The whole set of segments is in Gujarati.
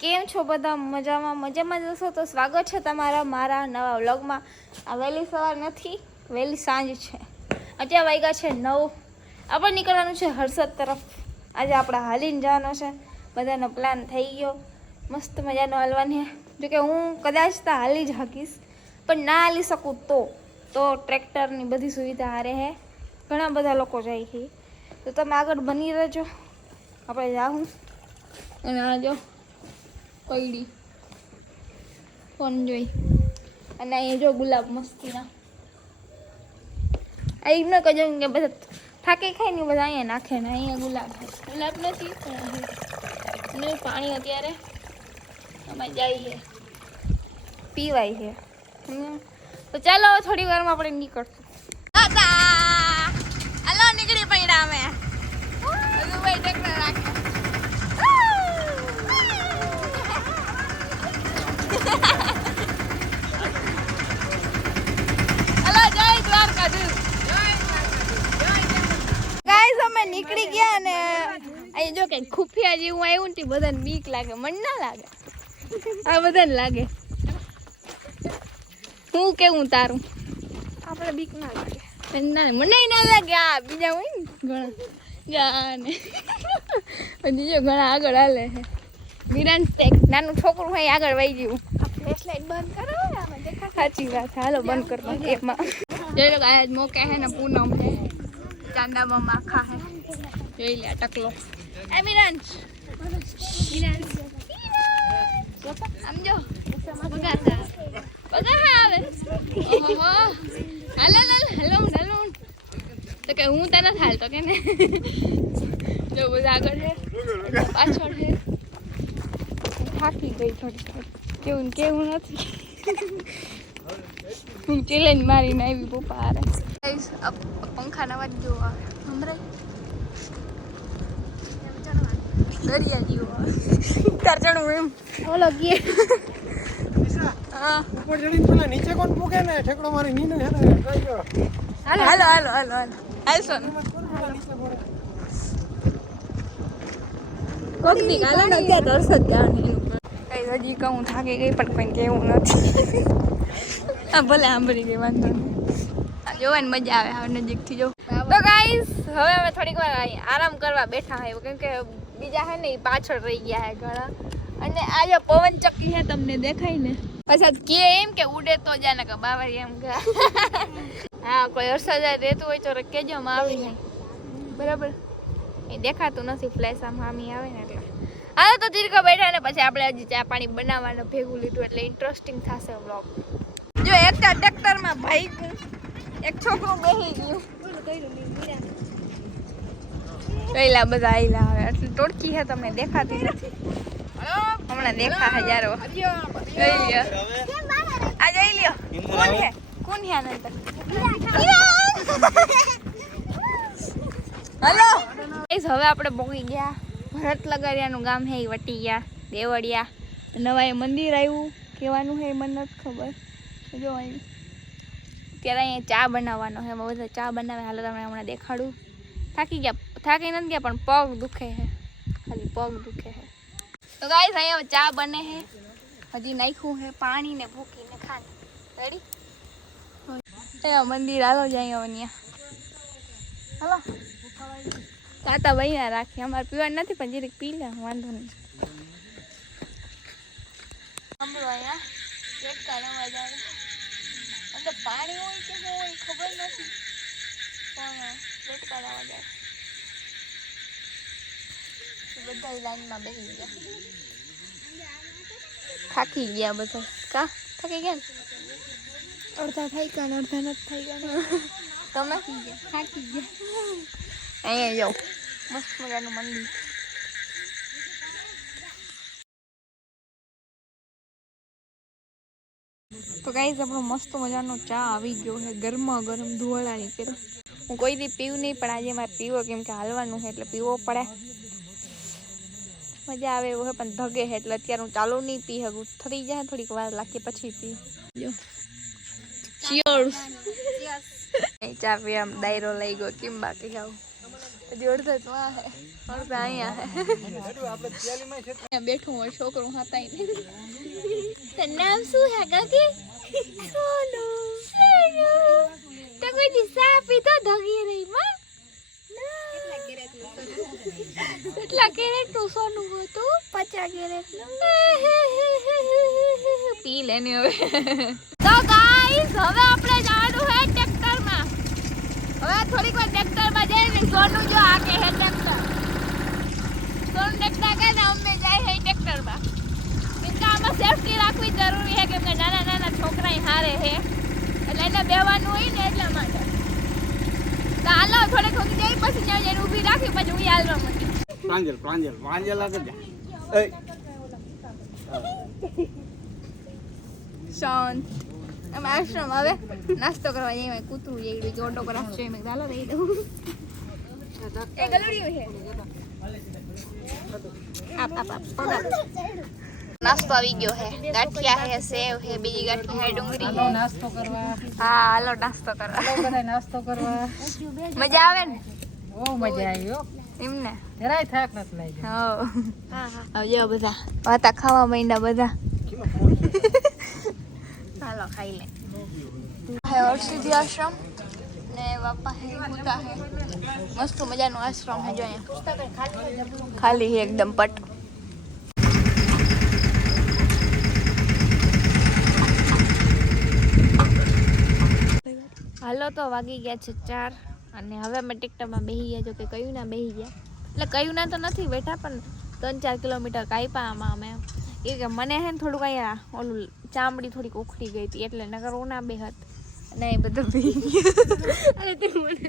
કેમ છો બધા? મજામાં જશો તો સ્વાગત છે તમારા મારા નવા વ્લોગમાં. આ વહેલી સવાર નથી, વહેલી સાંજ છે. અત્યારે વાગ્યા છે 9. આપણે નીકળવાનું છે હર્ષદ તરફ. આજે આપણે હાલીને જવાનો છે. બધાનો પ્લાન થઈ ગયો, મસ્ત મજાનો હાલવાની. જોકે હું કદાચ તો હાલી જ શકીશ, પણ ના હાલી શકું તો ટ્રેક્ટરની બધી સુવિધા હારે હે. ઘણા બધા લોકો જાય છે, તો તમે આગળ બની રહેજો. આપણે જાઉં અને આ જો પૈડી ફોન જોઈ, અને અહીંયા જો ગુલાબ મસ્તીના. આ એમને કહેજો કે બધા થાકી ખાય ને બધા અહીંયા નાખે ને. અહીંયા ગુલાબ નથી પણ પાણી અત્યારે અમે જાય છે, પીવાય છે. તો ચાલો થોડી વારમાં આપણે નીકળશું. હાલો નીકળી પડ્યા અમે. બધું ભાઈ ટ્રેક્ટર રાખે. નીકળી ગયા ને અહીં જો કઈ ખુફિયા જેવું આવ્યું ને બધાને બીક લાગે. મને ના લાગે, આ બધાને લાગે. હું કેવું તારું? આપણે બીક ના લાગે. ના મને ના લાગે. આ બીજા હોય ને ઘણા ને હજી જો ઘણા આગળ હાલે છે. વિરાન નાનું છોકરું હોય આગળ વહી ગયું. ફ્લેશ લાઈટ બંધ કરો. સાચી વાત. હાલો બંધ કરવા એમાં જોઈ લો. આજ મોકે હે ને પૂનમ છે, ચાંદામાં માખા હે. જોઈ લે ટકલો. એ મિરાંશ આમ જો બગા આવે. ઓહો હાલો હાલો તો કે હું તને હાલતો કે ને. જો બધા આગળ છે, પાછળ છે. થાકી ગઈ થોડી. કેવું નથી. હું ચેલેન્જ મારીને આવી પપ્પા હારે. પંખા નવા જ જોવા આવે. સંભળાય દરિયા જેવો તાર ચડવું એમ. ઓલો ગીએ ઉપર ચડીને પેલા નીચે કોણ મૂકે ને ઠેકડો મારી નીને હેને ટ્રાય કરો. હાલો હાલસો કોક દી હાલો ને. અત્યારે તરસ જ જાણી કઈ હજી કહું થાકી ગઈ પણ કોઈ કેવું નથી. હા ભલે સાંભળી ગઈ, વાંધો નહીં. જોવાની મજા આવે હવે નજીકથી જો. તો ગાઈસ હવે અમે થોડીક વાર આરામ કરવા બેઠા હોય, કેમ કે બીજા હે ને એ પાછળ રહી ગયા હે ઘણા. અને આ જો પવન ચક્કી હે તમને દેખાય ને. પછી કે એમ કે ઉડે તો જાને કે બાવરી એમ કે. હા કોઈ વરસાદ રહેતું હોય તો કેજો માં આવી જાય. બરાબર એ દેખાતું નથી ફ્લેશ આમ હામી આવે ને એટલે. હાલો તો ધીરકા બેઠા ને પછી આપણે હજી ચા પાણી બનાવવાનું ભેગું લીધું એટલે ઇન્ટરેસ્ટિંગ થશે વ્લોગ. જો એક ટ્રેક્ટરમાં ભાઈ એક છોકરું બેસી ગયું. પહેલા બધા આયલા હવે એટલે ટોળકી છે તમને દેખાતી નથી. હમણાં દેખા હજારો. જોઈ લ્યો આ જોઈ લ્યો કોણ હે નંતર. હલો હવે આપણે પહોંચી ગયા ભરત લગાડિયાનું ગામ હે વટી ગયા દેવળિયા. નવા એ મંદિર આવ્યું કહેવાનું હે મને નથી ખબર. જો અહીં ત્યારે અહીંયા ચા બનાવવાનો છે. એમાં બધા ચા બનાવે. હાલો તમને હમણાં દેખાડું. થાકી નથી ગયા પણ પગ દુખે છે, ખાલી પગ દુખે છે. તો ગાઈસ અહીંયા ચા બને છે. હજી નાખ્યું છે પાણી ને ભૂકીને ખાને. રેડી અહીંયા મંદિર હાલો જાય અહીંયા. હાલો તાતા ભાઈ ના રાખી. અમારે પીવાનું નથી પણ જીરીક પી લે વાંધો નહીં. સાંભળો અહીંયા એકતાનો અવાજ આવે. તો પાણી હોય કે શું હોય ખબર નથી પણ એકતાનો અવાજ આવે. બધા લાઈનમાં બેસી ગયા. થાકી ગયા બધા. કા થાકી ગયા ને? અડધા થઈ ગયા ને અડધા નથી થઈ ગયા. તમે થાકી ગયા. અહીંયા જાઓ મસ્ત મજાનું મંદિર. તો ગાઈસ આપણો મસ્ત મજાનો ચા આવી ગયો છે. ગરમા ગરમ ધુવાળાની કરે. હું કોઈ દી પીવું નહીં પણ આજે મારે પીવો કેમ કે હાલવાનું છે એટલે પીવો પડે. મજા આવે એવું છે પણ ધગે છે એટલે અત્યારે હું ચાલુ નહીં પી શકું. થઈ જાય થોડીક વાર લાગે પછી પી. જો ચીયર્સ. ચા પી આમ દાયરો લઈ ગયો કેમ બાકી આવું. અડધા તો આ હે અડધા અહીંયા હે બેઠું હોય છોકરું હતા તો નામ શું હે કાકી સોનુ તો કોઈ દિશા પીતો ધગી રહી માં કેટલા કેરેટ નું સોનું હતું 50 કેરેટ નું પી લેને હવે તો ગાઈસ હવે આપણે જવાનું હે ટ્રેક્ટર માં હવે થોડીક વાર ટ્રેક્ટર માં જઈને સોનું જો આ કે હે ટ્રેક્ટર સોનું ટ્રેક્ટર કે ને અમે જાય હે ટ્રેક્ટર માં ઇનકા આમાં સેફટી રાખવી જરૂરી હે કેમ કે નાના નાના છોકરા હારે હે એટલે એને બેવાનું હોય ને એટલા માટે તો હાલો થોડેક વખત જઈ પછી ત્યાં જઈને ઊભી રાખી પછી હું હાલવા માંડી પ્રાંજલ આગળ જા એ શાંત આમ આશ્રમ આવે નાસ્તો કરવા જઈએ કૂતરું જઈ જોડો પર આપશે મેં ચાલો રહી દઉં એ ગલુડિયું છે આપ નાસ્તો આવી ગયો હે ગાંઠિયા હે સેવ હે બીજી ગાંઠી હે ડુંગળી હે નાસ્તો કરવા હા હાલો નાસ્તો કરવા હાલો બધા નાસ્તો કરવા મજા આવે ને બહુ મજા આવી હો એમને જરાય થાક નથી લાગ્યો હા આવજો બધા વાતા ખાવા માંડ્યા બધા હાલો ખાઈ લે હે ઓરસીધી આશ્રમ ને બાપા હે હોતા હે મસ્ત મજાનો આશ્રમ હે જો અહીંયા ખાલી હે એકદમ પટ હાલો તો વાગી ગયા છે 4 અને હવે અમે ટિકટમાં બેસી ગયા જો કે કયું ના બેસી ગયા એટલે કયું ના તો નથી બેઠા પણ 3-4 કિલોમીટર કાપ્યા આમાં અમે એ કે મને હે ને થોડુંક અહીંયા ઓલું ચામડી થોડીક ઉખડી ગઈ હતી એટલે નકર ના બેહત અને એ બધું બેસી ગયા અરે તે મને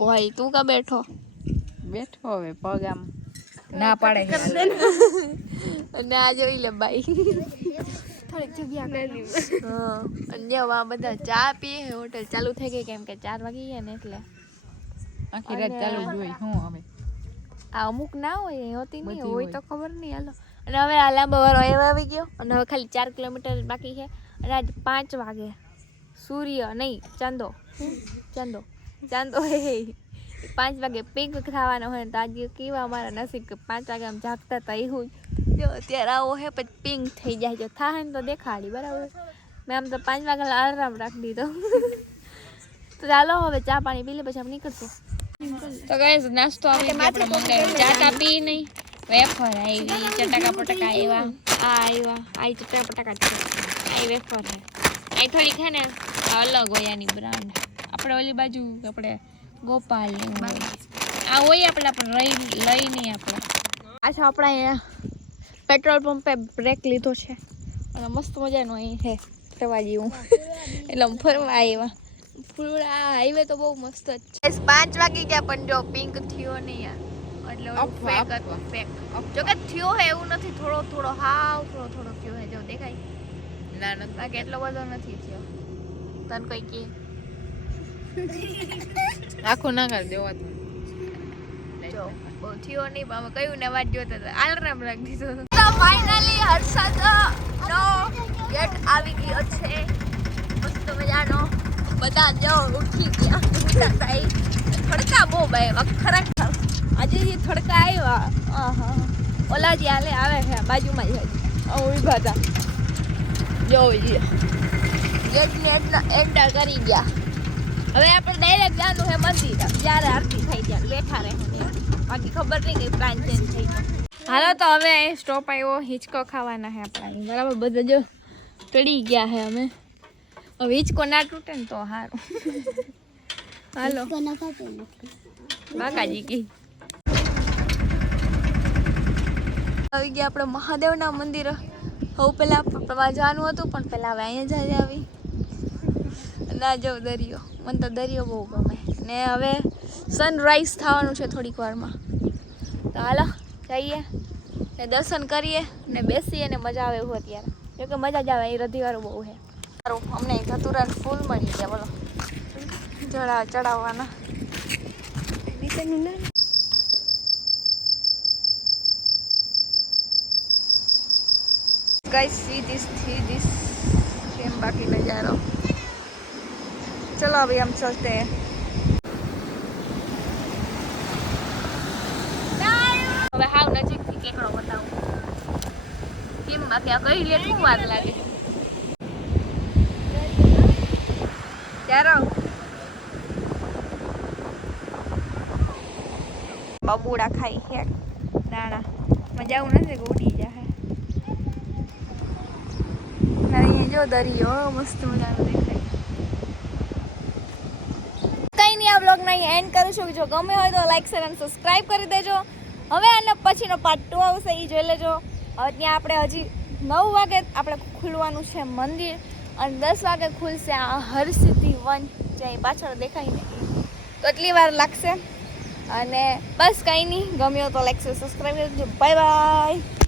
ભાઈ તું કા બેઠો હવે પગ આમ ના પાડે અને આ જોઈ લે બાઈ થોડીક જગ્યા કરી હા અને આ બધા ચા પીએ હોટલ ચાલુ થઈ ગઈ કેમ કે 4 વાગી ગયા ને એટલે આખી રાત ચાલુ જ હોય હું હવે આ અમુક ના હોય હોતી નહીં હોય તો ખબર નહીં હાલો અને હવે આ લાંબો વારો આવી ગયો અને હવે ખાલી 4 કિલોમીટર બાકી છે અને આજ 5 વાગે સૂર્ય નહીં ચાંદો હે 5 વાગે પિંક થવાનો હોય તો આજે કેવા અમારા નસીબ કે 5 વાગે આમ જાગતા હતા એવું જો અત્યારે આવો હે પછી પિંક થઈ જાય જો થાય ને તો દેખાડી બરાબર મેં આમ તો 5 વાગે આરામ રાખી દીધો તો ચાલો હવે ચા પાણી પી લે પછી આપણે નીકળશું તો ગાઈસ નાસ્તો આપણે મંગાવ્યો ચા કાપી નહીં વેફર આવી ચટાકા પટાકા આવ્યા આ ચટાકા પટાકા આ વેફર હે આ થોડીક હે ને અલગ હોય આની બ્રાન્ડ આપણે ઓલી બાજુ આપણે ગોપાલ આ હોય આપણે પણ લઈ નહીં આપણે આછા આપણે અહીંયા પેટ્રોલ પંપે બ્રેક લીધો છે અને મસ્ત મજાનો અહીં છે ફરવા જેવું એટલે ફરવા આવ્યા પૂરા હાઈવે તો બહુ મસ્ત જ છે 5 વાગી ગયા પણ જો પિંક થયો નહીં એટલે ફેક હતો ફેક જો કે થયો હે એવું નથી થોડો હાવ થોડો થયો હે જો દેખાય ના બાકી એટલો બધો નથી થયો તને કોઈ કે આખું ના કર દેવા જો બહુ થયો નહીં પણ અમે કયું ને વાત જોતા હતા આરામ રાખી દીધો તો ફાઇનલી હર્ષદ નો ગેટ આવી ગયો છે મસ્ત મજાનો બધા જો ઉઠી ગયા ભાઈ થડકા બહુ ભાઈ ખરેખર આજે જે થડકા આવ્યા ઓલા જે આવે છે બાજુમાં જ ઉભા હતા જોઈ ગેટને એન્ટર કરી ગયા હવે આપણે ડાયરેક્ટ જવાનું છે મંદિર જ્યારે આરતી થઈ ત્યારે બેઠા રહે બાકી ખબર નહીં કઈ પ્લાન ચેન્જ થઈ ગયો હાલો તો હવે સ્ટોપ આવ્યો હિંચકો ખાવાના છે આપણે બરાબર બધા જો ચડી ગયા છે અમે હવે હિંચકો ના તૂટે ને તો સારું હાલો બાકાજી કી આવી ગયા આપણે મહાદેવના મંદિર હવે પેલા પ્રવાસ જવાનું હતું પણ પેલા હવે અહીંયા જ આવી ના જો દરિયો મને તો દરિયો બહુ ગમે ને હવે સનરાઈઝ થવાનું છે થોડીક વારમાં તો હાલો જઈએ ને દર્શન કરીએ ને બેસીએ ને મજા આવે એવું અત્યારે જોકે મજા જ આવે એ રધિવાળું બહુ છે સારું અમને ધતુરાને ફૂલ મળી ગયા બોલો ચડાવવાના गाइस see this सेम बाकी नज़ारा चलो अभी हम चलते हैं હવે હાવ નજીકથી કેકડો બતાવું કેમ બાકી આ કઈ લે શું વાર લાગે ચાલો બબુડા ખાઈ હે દાણા મજા આવું નથી કે ઉડી જાય અહીં જો દરિયો મસ્ત મજાનો દેખાય કઈ નહીં આ બ્લોગને અહીં એન્ડ કરું છું જો ગમે હોય તો લાઈક શેર અને સબસ્ક્રાઈબ કરી દેજો હવે આનો પછીનો પાર્ટ 2 આવશે એ જોઈ લેજો હવે ત્યાં આપણે હજી 9 વાગે આપણે ખુલવાનું છે મંદિર અને 10 વાગે ખુલશે આ હરસિદ્ધિ વન જે પાછળ દેખાય ને તો એટલી વાર લાગશે અને બસ કંઈ નહીં ગમ્યો તો લાઈક શેર સબસ્ક્રાઈબ કરજો બાય બાય